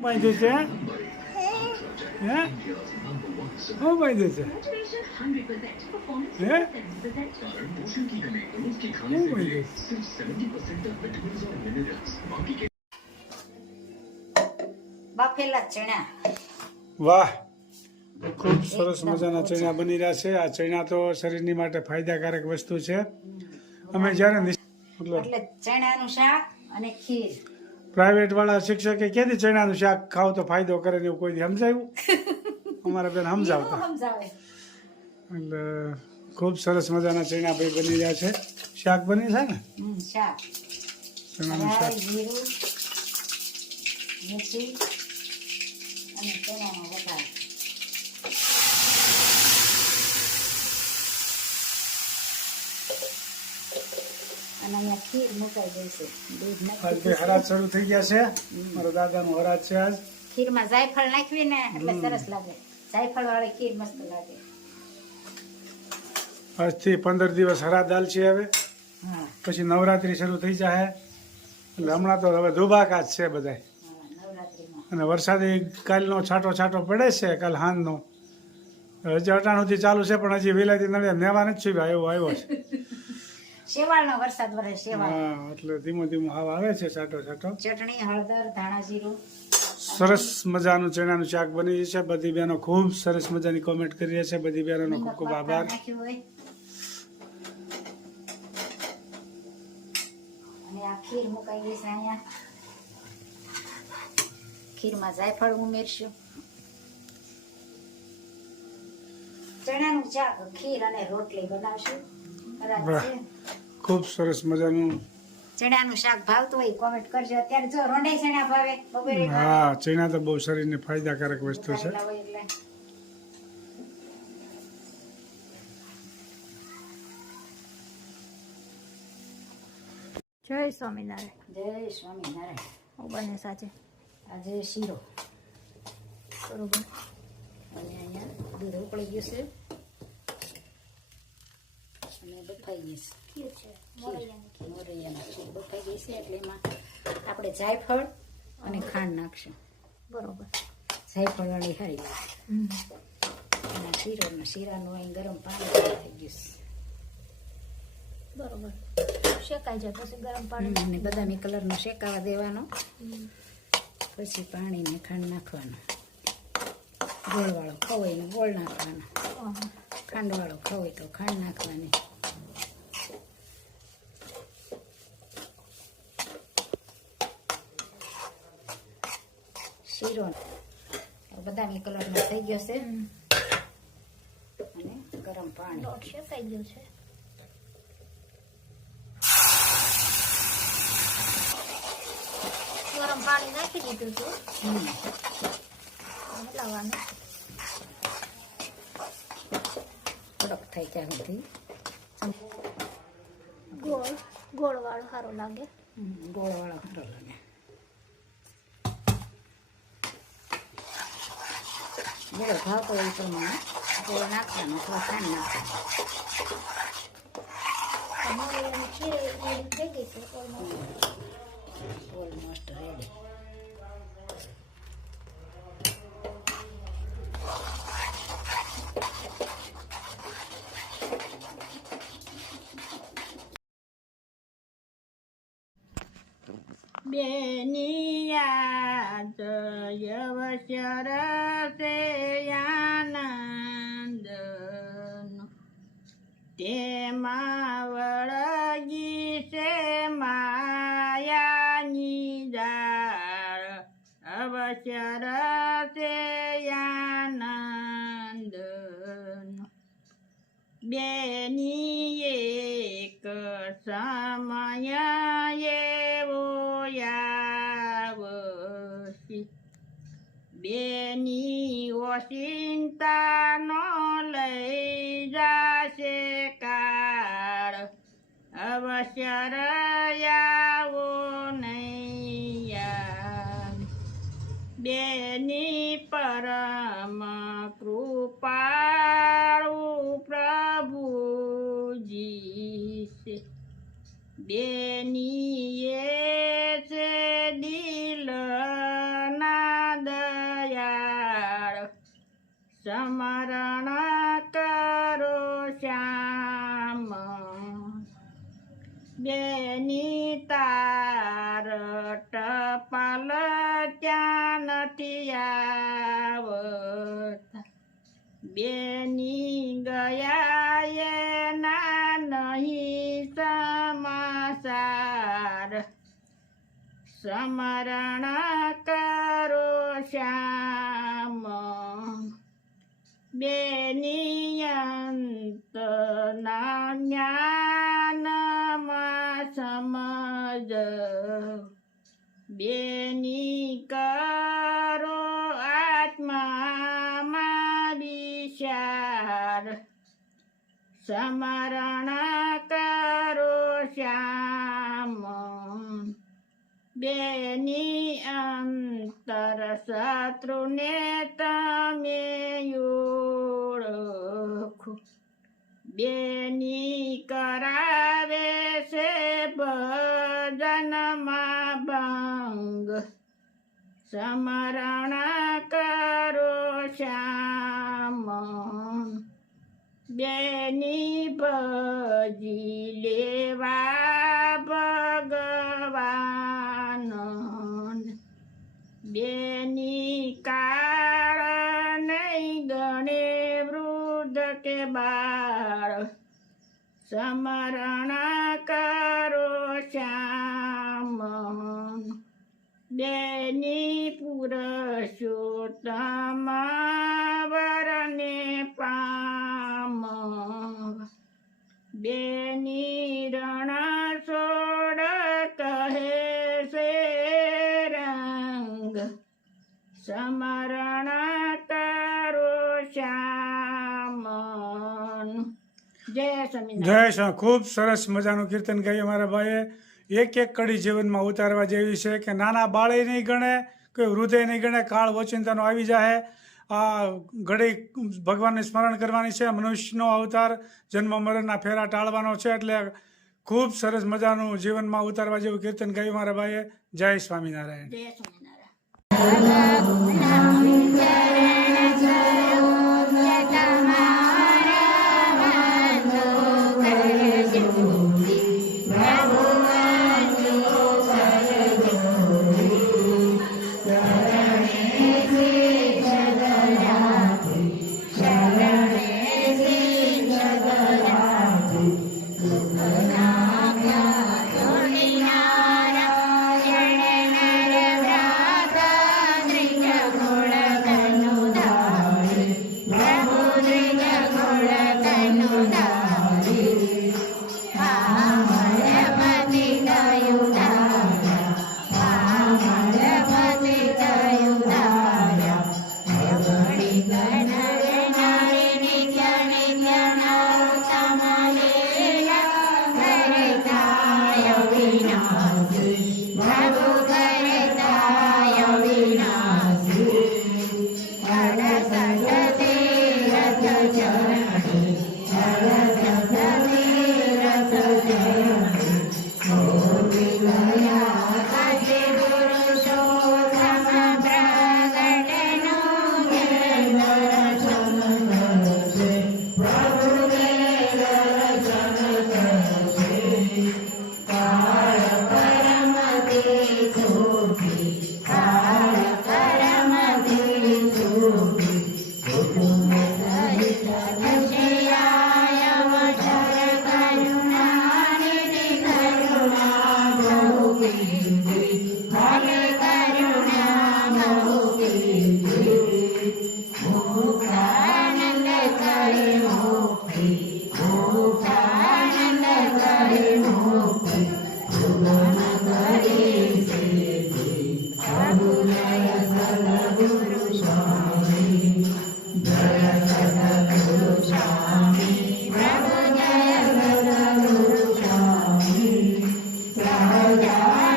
બાંધ્યું છે? હે? શું બાંધ્યું છે? હે? શું બાંધ્યું બાફેલા ચણા. વાહ. ખૂબ સરસ મજાના ચણા બની રહ્યા છે. આ ચણા તો શરીરની માટે ફાયદાકારક વસ્તુ છે. અમે જ્યારે એટલે ચણાનું શાક અને ખીર. પ્રાઇવેટ વાળા શિક્ષકે કીધી ચણાનું શાક ખાવ તો ફાયદો કરે ને એવું કોઈ દી સમજાવ્યું અમારા બેન સમજાવતા. એટલે ખૂબ સરસ મજાના ચણા ભાઈ બની રહ્યા છે. શાક બની છે ને? શાક. ચણાનું શાક. અને ચણાનો વઘાર. અને અહીંયા ખીર મુકાઈ ગઈ દૂધ નાખી હરાજ શરૂ થઈ ગયા છે. મારા દાદાનું હરાજ છે આજ. ખીરમાં જાયફળ નાખવી ને એટલે સરસ લાગે. જાયફળ વાળી ખીર મસ્ત લાગે. આજથી પંદર દિવસ હરા દાલ છે હવે પછી નવરાત્રી શરૂ થઈ જાય એટલે હમણાં તો હવે ધુબાકા જ છે નવરાત્રીમાં. અને વરસાદી કાલનો છાંટો છાંટો પડે છે કાલ હાંજનો. હજી અટાણ સુધી ચાલુ છે પણ હજી વિલાયતી નળિયા નેવા નથી આવ્યો આવ્યો છે. શેવાળનો વરસાદ વરે શેવાળ. હા એટલે ધીમો ધીમો હાવ આવે છે છાંટો છાંટો ચટણી હળદર ધાણા જીરું. સરસ મજાનું ચણાનું શાક બની છે બધી બહેનો ખૂબ સરસ મજાની કોમેન્ટ કરી રહ્યા છે. બધી બહેનોનો ખૂબ ખૂબ આભાર. અને આ ખીર મુકાઈ ગઈ છે અહીંયા. ખીરમાં જાયફળ ઉમેરશું. ચણાનું શાક ખીર અને રોટલી બનાવશું. ખૂબ સરસ મજાનું. ચણાનું શાક ભાવતું હોય કોમેન્ટ કરજો. અત્યારે જો રોંડે ચણા ભાવે બપોરે હા ચણા તો બહુ શરીરને ફાયદાકારક વસ્તુ છે. જય સ્વામિનારાયણ. જય સ્વામિનારાયણ. હું બને સાચે. આજે શીરો. બરોબર. અને અહીંયા દૂધ ઉકળી ગયું છે. અને બફાઈ ગઈ છે. છે. મોરૈયાની ખીર બફાઈ ગઈ છે એટલે એમાં આપણે જાયફળ અને ખાંડ નાખશું. બરોબર. જાયફળ વાળી હારી અને શીરો શીરાનું અહીં ગરમ પાણી થઈ ગયું બરોબર. શેકાઈ જાય પછી ગરમ પાણી. અને બદામી કલરનો શેકાવા દેવાનો. પછી પાણી ને ખાંડ નાખવાનું. ગોળવાળો ખવાય ને ગોળ નાખવાનો. ખાંડવાળો ખવાય તો ખાંડ નાખવાની. શીરો બદામી કલરનો થઈ ગયો છે. અને ગરમ પાણી. લોટ શેકાઈ ગયો છે. ગરમ પાણી નાખી દીધું હતું. હલાવવાનું. કડક થઈ ત્યાં સુધી ગોળ ગોળ વાળો સારો લાગે. ગોળ ગોળવાળો સારો લાગે. ગોળ ભાવતો હોય એ પ્રમાણે ગોળ નાખવાનો અથવા ખાંડ નાખવાનો અમારી ખીર રેડી વળગી છે માયાની જાળ અવસર છે આનંદ બેની એક સમય એવો આવશે બેની ઓચિંતાનો અવશ્ય રયાવો નૈયા. બેની પરમ કૃપાળુ પ્રભુજી બેનીએ છે દિલના દયાળ સમરણ બેની તાર ટપાલ ત્યાં નથી આવતા. બેની ગયા એના નહીં સમાચાર. સમરણ કરો શ્યામ. બેનિયંત ના જ્ઞાનમાં સમજ. બેની કરો આત્મામાં વિચાર. સમરણ કરો શ્યામ. બેની અંતર શત્રુને તમે ઓળખો. બેની કરાવે સમરણ કરો શ્યામ. બેની ભજી લેવા ભગવાન બેની કાળ નહીં ગણે વૃદ્ધ કે બાળ. સમરણ કરો શ્યામ. બેની પુરુષોત્તમ વરને પામ. બેની રણ છોડ કહે છે રંગ. સમરણ કરો શ્યામ જય સ્વામી જય સ્વામી ખૂબ સરસ મજાનું કીર્તન ગાયું મારા ભાઈએ. એક એક કડી જીવનમાં ઉતારવા જેવી છે કે નાના બાળે નહીં ગણે, કોઈ વૃદ્ધે નહીં ગણે, કાળ વચિંતાનો આવી જાય આ ઘડી ભગવાનને સ્મરણ કરવાની છે, મનુષ્યનો અવતાર જન્મ મરણના ફેરા ટાળવાનો છે, એટલે ખૂબ સરસ મજાનું જીવનમાં ઉતારવા જેવું કીર્તન ગાયું મારા ભાઈએ. જય સ્વામિનારાયણ. જય સ્વામિનારાયણ. Obrigado.